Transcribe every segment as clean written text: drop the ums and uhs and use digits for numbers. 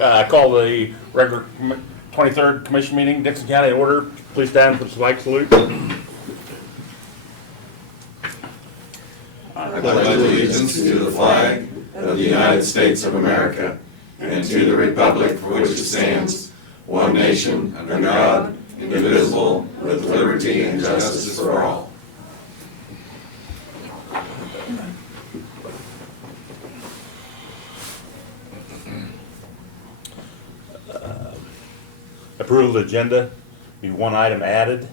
Call the regular 23rd Commission meeting, Dixon County order. Please stand for the flag salute. I pledge allegiance to the flag of the United States of America and to the republic for which it stands, one nation, under God, indivisible, with liberty and justice for all. Approval of the agenda, be one item added.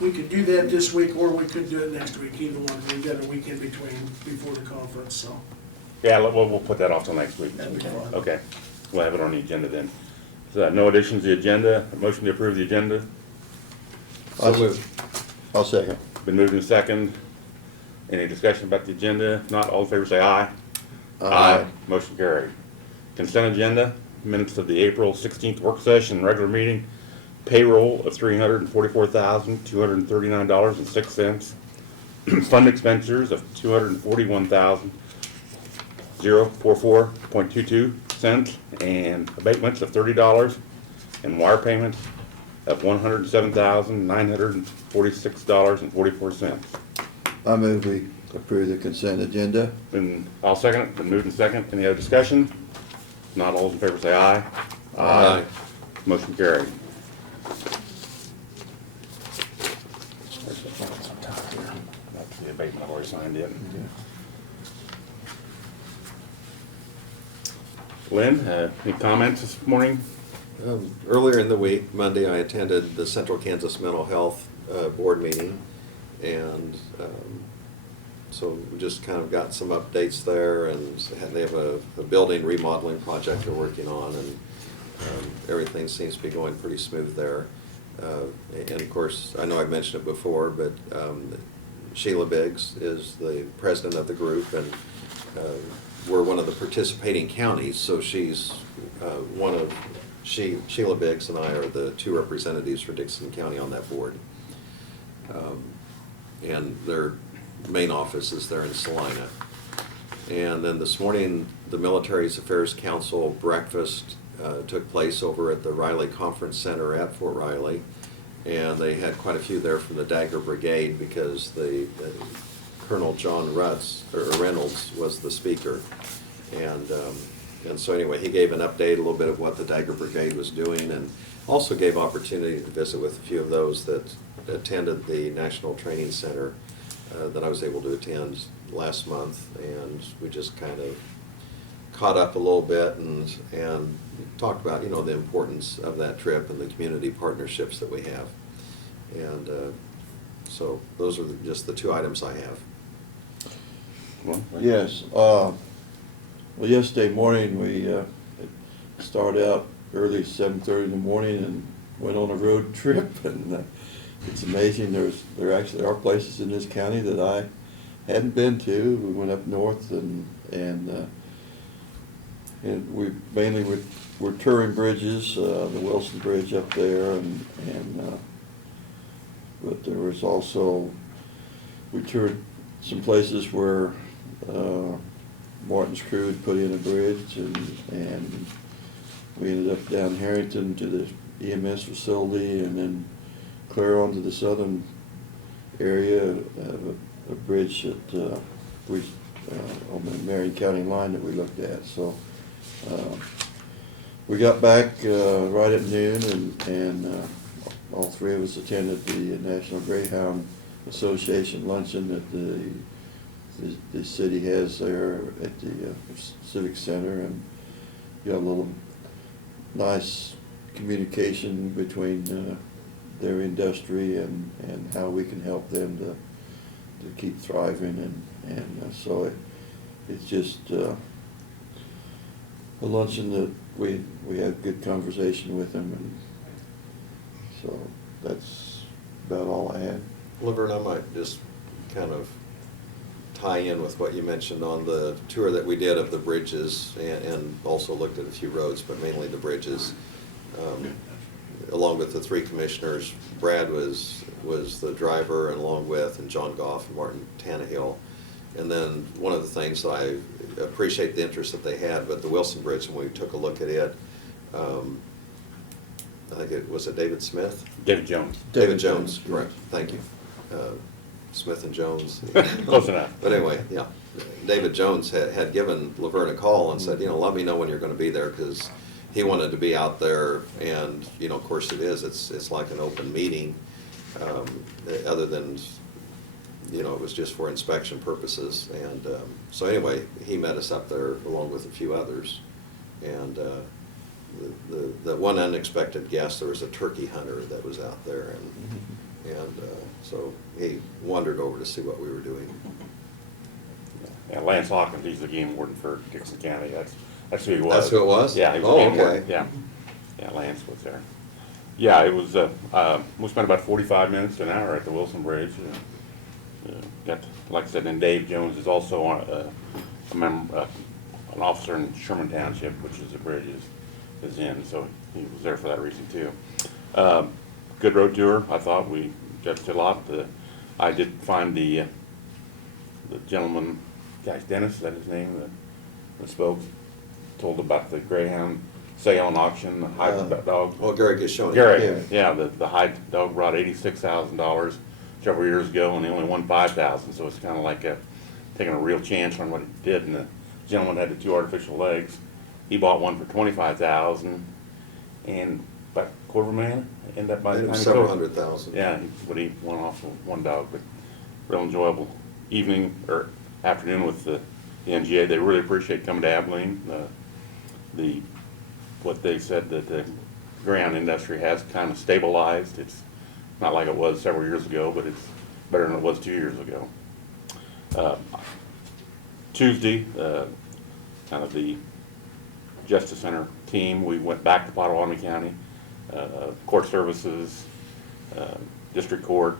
We could do that this week, or we could do it next week, either one. We've got a week in between, before the conference, so Yeah, we'll put that off till next week. that'd be fine. Okay, we'll have it on the agenda then. So no additions to the agenda, a motion to approve the agenda, I'll second. been moved in second. Any discussion about the agenda? If not, all in favor say aye. Motion carried. Consent agenda, minutes of the April 16th work session, regular meeting, payroll of $344,239.06. Fund expenditures of $241,044.22, and abatements of $30, and wire payments of $107,946.44. I move we approve the consent agenda. And I'll second it, been moved and second. Any other discussion? Not all those in favor say aye. Aye. Motion carried. That's the abatement, I've already signed it. Lynn, any comments this morning? Earlier in the week, Monday, I attended the Central Kansas Mental Health Board meeting, and so we just kind of got some updates there, and they have a building remodeling project they're working on, and everything seems to be going pretty smooth there. And of course, I know I've mentioned it before, but Sheila Biggs is the president of the group, and we're one of the participating counties, so she's one of, Sheila Biggs and I are the two representatives for Dixon County on that board. And their main office is there in Salina. And then this morning, the Military Affairs Council breakfast took place over at the Riley Conference Center at Fort Riley. And they had quite a few there from the Dagger Brigade, because the Colonel John Reynolds was the speaker. And so anyway, he gave an update, a little bit of what the Dagger Brigade was doing, and also gave opportunity to visit with a few of those that attended the National Training Center that I was able to attend last month. And we just kind of caught up a little bit and talked about, you know, the importance of that trip and the community partnerships that we have. And so those are just the two items I have. Yes, well, yesterday morning, we started out early, 7:30 in the morning, and went on a road trip, and it's amazing, there actually are places in this county that I hadn't been to. We went up north, and we mainly were touring bridges, the Wilson Bridge up there, but there was also, we toured some places where Martin's crew had put in a bridge, and we ended up down Harrington to the EMS facility, and then clear onto the southern area of a bridge that on the Marion County line that we looked at. So we got back right at noon, and all three of us attended the National Greyhound Association luncheon that the city has there at the Civic Center, and got a little nice communication between their industry and how we can help them to keep thriving, and so it's just a luncheon that we had good conversation with them, and so that's about all I had. Laverne, I might just kind of tie in with what you mentioned on the tour that we did of the bridges, and also looked at a few roads, but mainly the bridges. Along with the three commissioners, Brad was the driver, and along with, and John Goff and Martin Tannehill. And then one of the things that I appreciate the interest that they had, but the Wilson Bridge, when we took a look at it, I think it was David Smith? David Jones. David Jones, correct, thank you. Smith and Jones. Close enough. But anyway, yeah, David Jones had given Laverne a call and said, let me know when you're gonna be there, because he wanted to be out there, and, of course it's like an open meeting, other than, it was just for inspection purposes, and, so anyway, he met us up there along with a few others, and, the one unexpected guest, there was a turkey hunter that was out there, and so he wandered over to see what we were doing. Yeah, Lance Hawkins, he's the game warden for Dixon County. That's who he was. That's who it was? Yeah, he was Oh, the game okay. warden. Yeah, yeah, Lance was there. Yeah, it was. We spent about 45 minutes to an hour at the Wilson Bridge. Got, like I said, and Dave Jones is also a member, an officer in Sherman Township, which is the bridge is in. So he was there for that reason too. Good road tour. I thought we got to a lot. I did find the gentleman, gosh, Dennis, is that his name, that spoke, told about the Greyhound sale and auction, the hybrid dog. Oh, Gary Gishoni. Gary, yeah, the hide dog brought $86,000 several years ago, and he only won $5,000, so it's kind of like taking a real chance on what he did. And the gentleman had the 2 artificial legs. He bought one for $25,000, and about $250,000 ended up by the time he Several sold it. $100,000. Yeah, but he went off with one dog, but real enjoyable evening or afternoon with the NGA. They really appreciate coming to Abilene. What they said that the ground industry has kind of stabilized. It's not like it was several years ago, but it's better than it was 2 years ago. Tuesday, kind of the Justice Center team, we went back to Potawatomi County, court services, district court,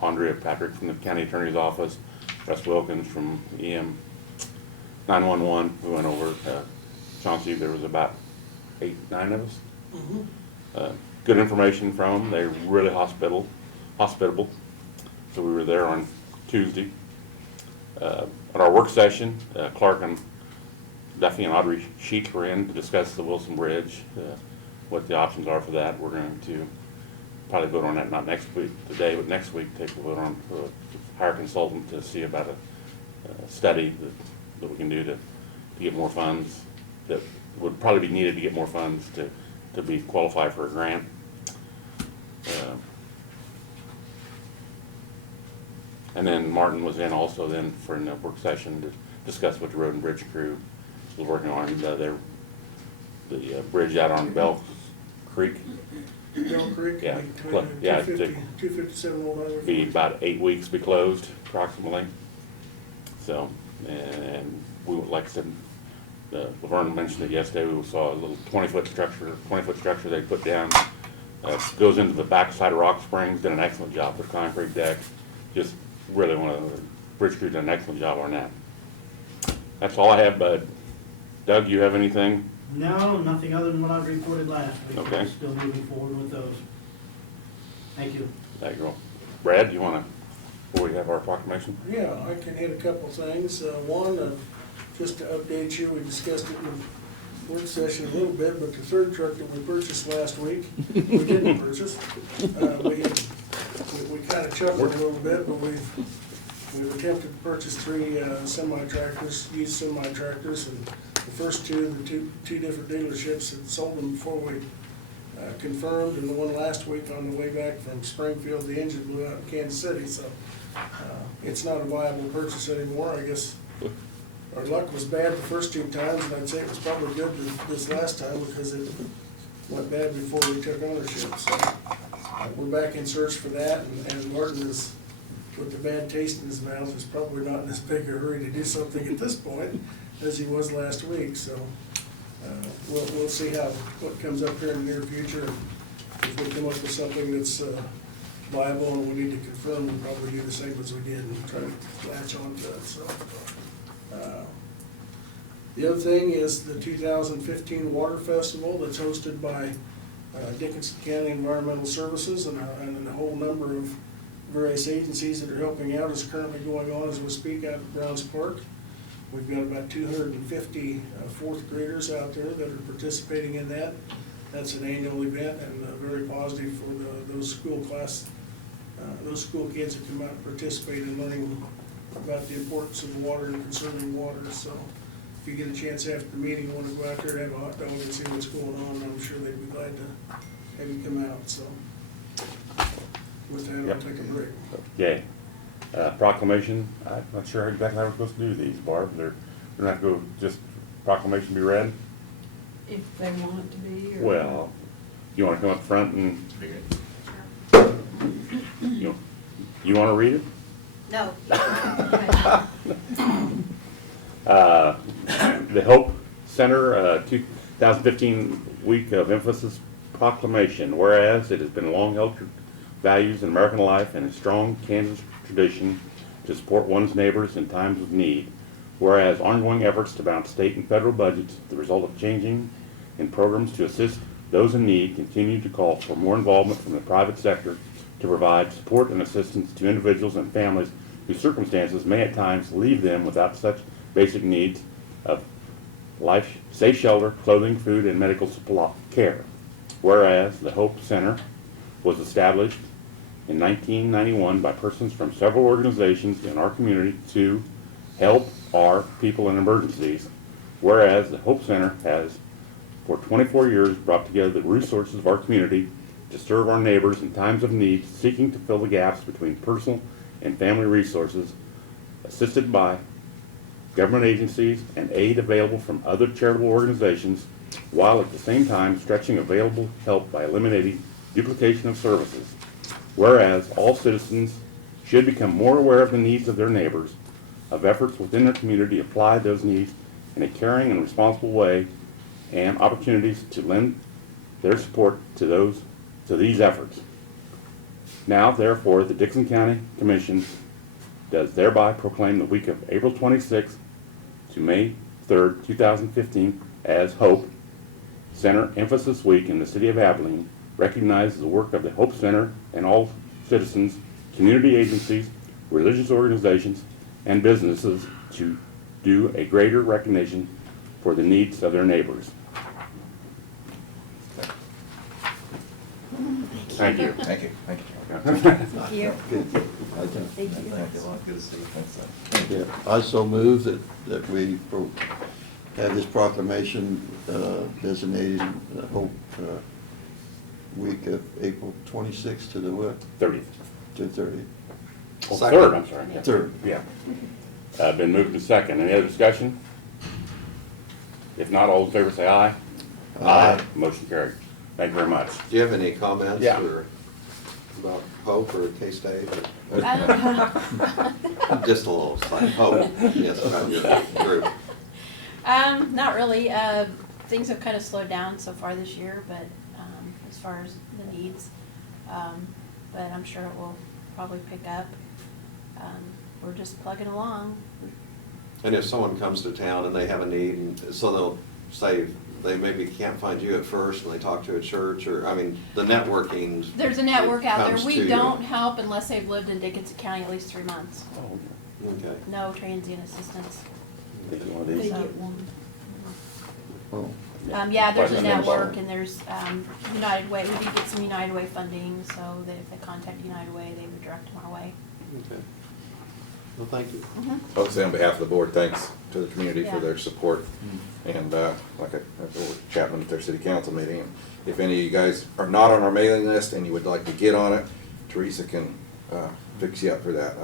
Andrea Patrick from the county attorney's office, Russ Wilkins from EM 911. We went over, Chauncey, there was about 8, 9 of us. Good information from them. They're really hospitable. So we were there on Tuesday. At our work session, Clark and Duffy and Audrey Sheets were in to discuss the Wilson Bridge, what the options are for that. We're going to probably vote on that, not next week, today, but next week, take a vote on, hire a consultant to see about a study that we can do to get more funds, that would probably be needed to get more funds to be qualified for a grant. And then Martin was in also then for a work session to discuss what the road and bridge crew was working on. The bridge out on Bell Creek, Bell Creek, Yeah, between yeah, 257 Old Highway. be about 8 weeks be closed approximately. So, and we, like I said, Laverne mentioned it yesterday, we saw a little 20-foot structure they put down. Goes into the backside of Rock Springs, did an excellent job with concrete deck. Just really one of the bridge crew did an excellent job on that. That's all I have, bud. Doug, you have anything? No, nothing other than what I reported last week. Okay. We're still moving forward with those. Thank you. There you go. Brad, you wanna, before we have our proclamation? Yeah, I can hit a couple things. One, just to update you, we discussed it in the work session a little bit, but the third truck that we purchased last week, we didn't purchase. We kind of chuckled a little bit, but we've attempted to purchase 3 semi-tractors, used semi-tractors, and the first two different dealerships had sold them before we confirmed, and the one last week on the way back from Springfield, the engine blew out in Kansas City, so it's not a viable purchase anymore. I guess our luck was bad the first 2 times, and I'd say it was probably good this last time because it went bad before we took ownership. So we're back in search for that, and Martin is, with the bad taste in his mouth, is probably not in as big a hurry to do something at this point as he was last week. So we'll see what comes up here in the near future. If we come up with something that's viable and we need to confirm, we'll probably do the same as we did and try to latch on to it. So the other thing is the 2015 Water Festival that's hosted by Dickinson County Environmental Services and a whole number of various agencies that are helping out is currently going on as we speak out at Browns Park. We've got about 250 fourth graders out there that are participating in that. That's an annual event and very positive for those school kids that come out and participate in learning about the importance of water and conserving water. So if you get a chance after the meeting, you want to go out there and have a hot dog and see what's going on, I'm sure they'd be glad to have you come out. So with that, I'll Yep. take a break. Okay. Proclamation, I'm not sure exactly how we're supposed to do these, Barb. They're not going to just proclamation be read? If they want it to be, or. Well, you want to come up front and, you want to read it? No. The Hope Center 2015 Week of Emphasis Proclamation, whereas it has been long held values in American life and a strong Kansas tradition to support one's neighbors in times of need, whereas ongoing efforts to balance state and federal budgets, the result of changing in programs to assist those in need, continue to call for more involvement from the private sector to provide support and assistance to individuals and families whose circumstances may at times leave them without such basic needs of life, safe shelter, clothing, food, and medical supply care. Whereas the Hope Center was established in 1991 by persons from several organizations in our community to help our people in emergencies. Whereas the Hope Center has for 24 years brought together the resources of our community to serve our neighbors in times of need, seeking to fill the gaps between personal and family resources, assisted by government agencies and aid available from other charitable organizations, while at the same time stretching available help by eliminating duplication of services. Whereas all citizens should become more aware of the needs of their neighbors, of efforts within their community to apply those needs in a caring and responsible way, and opportunities to lend their support to these efforts. Now, therefore, the Dixon County Commission does thereby proclaim the week of April 26th to May 3rd, 2015 as Hope Center Emphasis Week in the City of Abilene, recognizes the work of the Hope Center and all citizens, community agencies, religious organizations, and businesses to do a greater recognition for the needs of their neighbors. Thank you. Thank you. Thank you. Thank you. I can- Thank you. Good to see you. Thanks. Yeah, I so move that we have this proclamation designated Hope week of April 26th to the what? 30th. To 30th. Oh, Second. 3rd, I'm sorry. Yeah. 3rd. Yeah. Been moved to second. Any other discussion? If not, all in favor say aye. Aye. Motion carried. Thank you very much. Do you have any comments Yeah. or about Hope or K-State? Um, Just a little slight Hope, yes, about your group. Not really. Things have kind of slowed down so far this year, but as far as the needs, but I'm sure it will probably pick up. We're just plugging along. And if someone comes to town and they have a need, and so they'll say they maybe can't find you at first and they talk to a church, or, I mean, the networking. There's a network out there. comes to We you. don't help unless they've lived in Dickinson County at least 3 months. Oh, Okay. No transient assistance. take one of They these. get one. Oh, Yeah, there's a Quite network and there's United Way. We did get some United Way funding, so that if they contact United Way, they would direct them our way. Okay. Well, thank you. Obviously, on behalf of the board, thanks to the community Yeah. for their support. And like I was chatting at their city council meeting, and if any of you guys are not on our mailing list and you would like to get on it, Teresa can fix you up for that.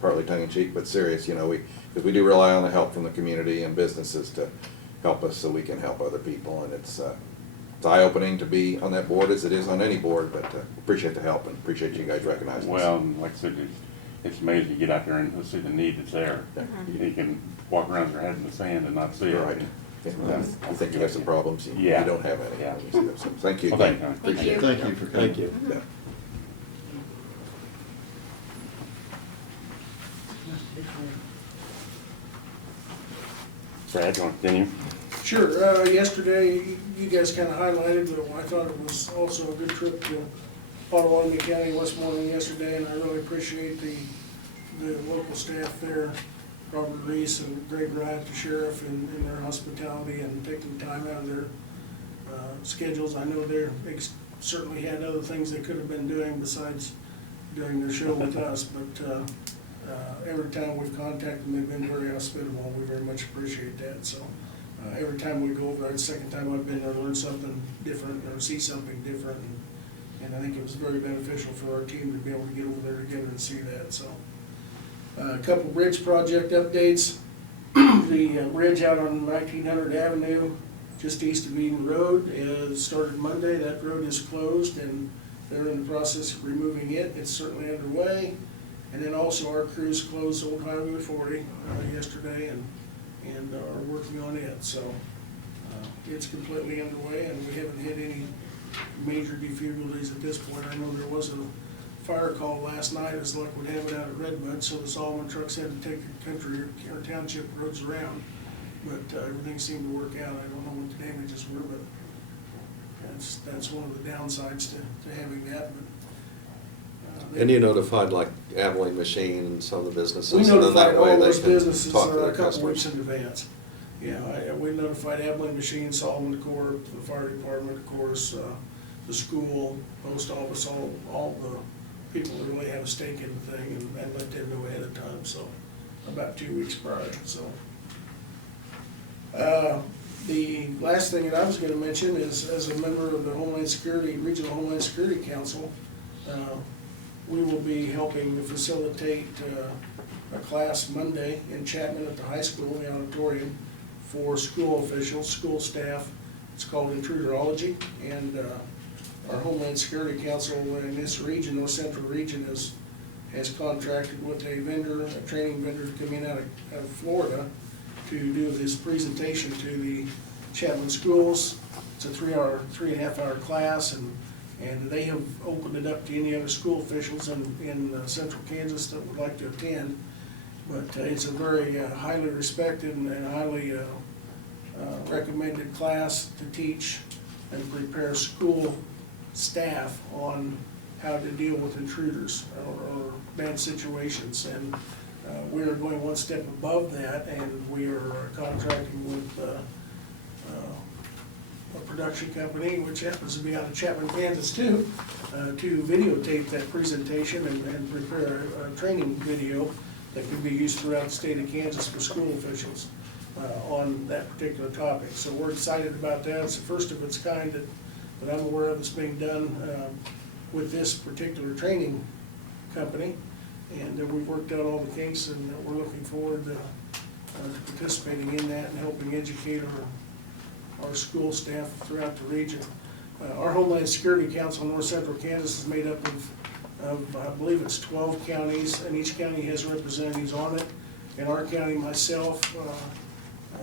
Partly tongue in cheek, but serious, you know, because we do rely on the help from the community and businesses to help us so we can help other people. And it's eye-opening to be on that board as it is on any board, but appreciate the help and appreciate you guys recognizing us. Well, like I said, it's amazing to get out there and see the need that's there. You can walk around with your head in the sand and not see it. Right. Yeah, you think you have some problems, you Yeah. don't have any. Yeah. So, thank you. Well, thank you. Appreciate it. thank you for coming. Thank you. Yeah. Brad, you want to continue? Sure, yesterday, you guys kind of highlighted, but I thought it was also a good trip to Potawatomi County, Westmoreland yesterday, and I really appreciate the local staff there, Robert Reese and Greg Wright, the sheriff, and their hospitality and taking time out of their schedules. I know they certainly had other things they could have been doing besides doing their show with us, but every time we've contacted them, they've been very hospitable. We very much appreciate that, so. Every time we go over there, the second time I've been there, learn something different or see something different. And I think it was very beneficial for our team to be able to get over there together and see that, so. A couple bridge project updates. The bridge out on 1900 Avenue, just east of Eden Road, started Monday. That road is closed and they're in the process of removing it. It's certainly underway. And then also our crews closed Old Highway 40 yesterday and are working on it, so it's completely underway, and we haven't had any major difficulties at this point. I know there was a fire call last night, as luck would have it, out at Redbud, so the Solomon trucks had to take the country or township roads around, but everything seemed to work out. I don't know what the damages were, but that's one of the downsides to having that, but. And you notified like Abilene Machine and some of the businesses? We and then notified that way all they those can businesses talk to a their couple customers. weeks in advance. Yeah, we notified Abilene Machine, Solomon Corp, the fire department, of course, the school, post office, all the people that really have a stake in the thing, and let them know ahead of time, so, about 2 weeks prior, so. The last thing that I was gonna mention is, as a member of the Homeland Security, Regional Homeland Security Council, we will be helping to facilitate a class Monday in Chapman at the high school, in the auditorium, for school officials, school staff. It's called Intruderology, and our Homeland Security Council in this region, North Central region, has contracted with a vendor, a training vendor to come in out of Florida to do this presentation to the Chapman schools. It's a 3.5 hour class, and they have opened it up to any other school officials in central Kansas that would like to attend. But it's a very highly respected and highly recommended class to teach and prepare school staff on how to deal with intruders or bad situations. And we are going one step above that, and we are contracting with a production company, which happens to be out of Chapman, Kansas too, to videotape that presentation and prepare a training video that can be used throughout the state of Kansas for school officials on that particular topic. So we're excited about that. It's the first of its kind that I'm aware of that's being done with this particular training company. And we've worked out all the kinks, and we're looking forward to participating in that and helping educate our school staff throughout the region. Our Homeland Security Council in North Central Kansas is made up of I believe it's 12 counties, and each county has representatives on it. In our county, myself,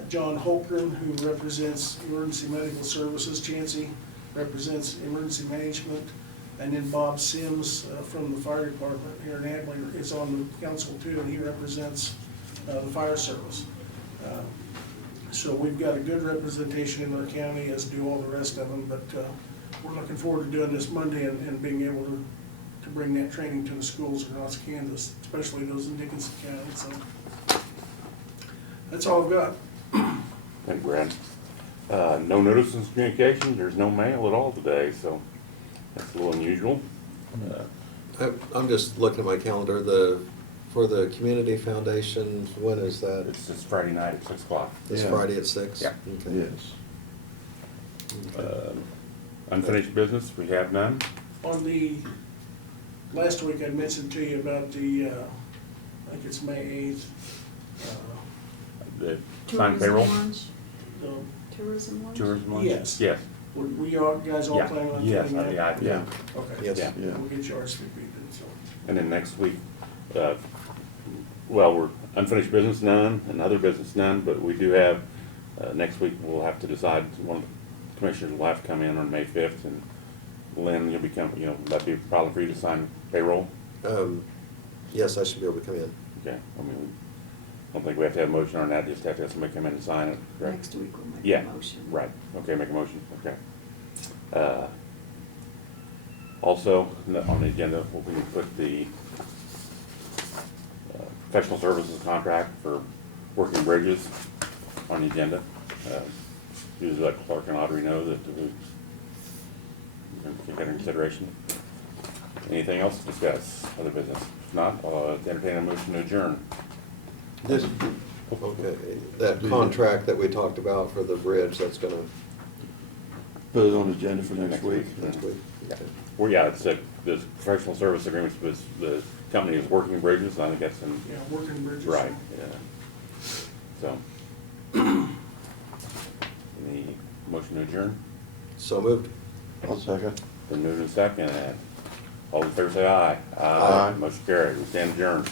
John Holkern, who represents Emergency Medical Services, Chancey represents Emergency Management, and then Bob Sims from the fire department here in Abilene is on the council too, and he represents the fire service. So we've got a good representation in our county, as do all the rest of them, but we're looking forward to doing this Monday and being able to bring that training to the schools across Kansas, especially those in Dickinson County, so. That's all I've got. Thank you, Brad. No notices of communication, there's no mail at all today, so that's a little unusual. I'm just looking at my calendar, for the Community Foundation, when is that? It's this Friday night at 6 o'clock. This Yeah. Friday at 6? Yeah. Okay. Yes. Unfinished business, we have none. On the, last week I mentioned to you about the, I think it's May 8th, The signed payroll. the, Tourism lunch? Tourism lunch? Yes. Yes. we all, guys all Yeah. planning on Yes, doing that? yeah. Okay. Yes. Yeah. Yeah. We'll get you RSVP then, so. And then next week, well, we're unfinished business, none, and other business, none, but we do have, next week, we'll have to decide, one of the commissioners will have to come in on May 5th, and Lynn, you'll become, that'd be probably for you to sign payroll. Yes, I should be able to come in. Okay, I mean, I don't think we have to have a motion on that, just have to have somebody come in and sign it, correct? Next week we'll make Yeah, a motion. right, okay, make a motion, okay. Also, on the agenda, we can put the professional services contract for working bridges on the agenda. just let Clark and Audrey know that we take that into consideration. Anything else to discuss, other business? If not, I'll entertain a motion to adjourn. This, okay, that contract that we talked about for the bridge, that's gonna, Put it on the agenda for next week. next week? Yeah. Okay. Well, yeah, it's the professional service agreements with the company is Working Bridges, and I think that's in, Yeah, working bridges. right, yeah. So. Any motion to adjourn? So moved. I'll second. Been moved and second, and all in favor say aye. Aye. Motion carried, we stand adjourned.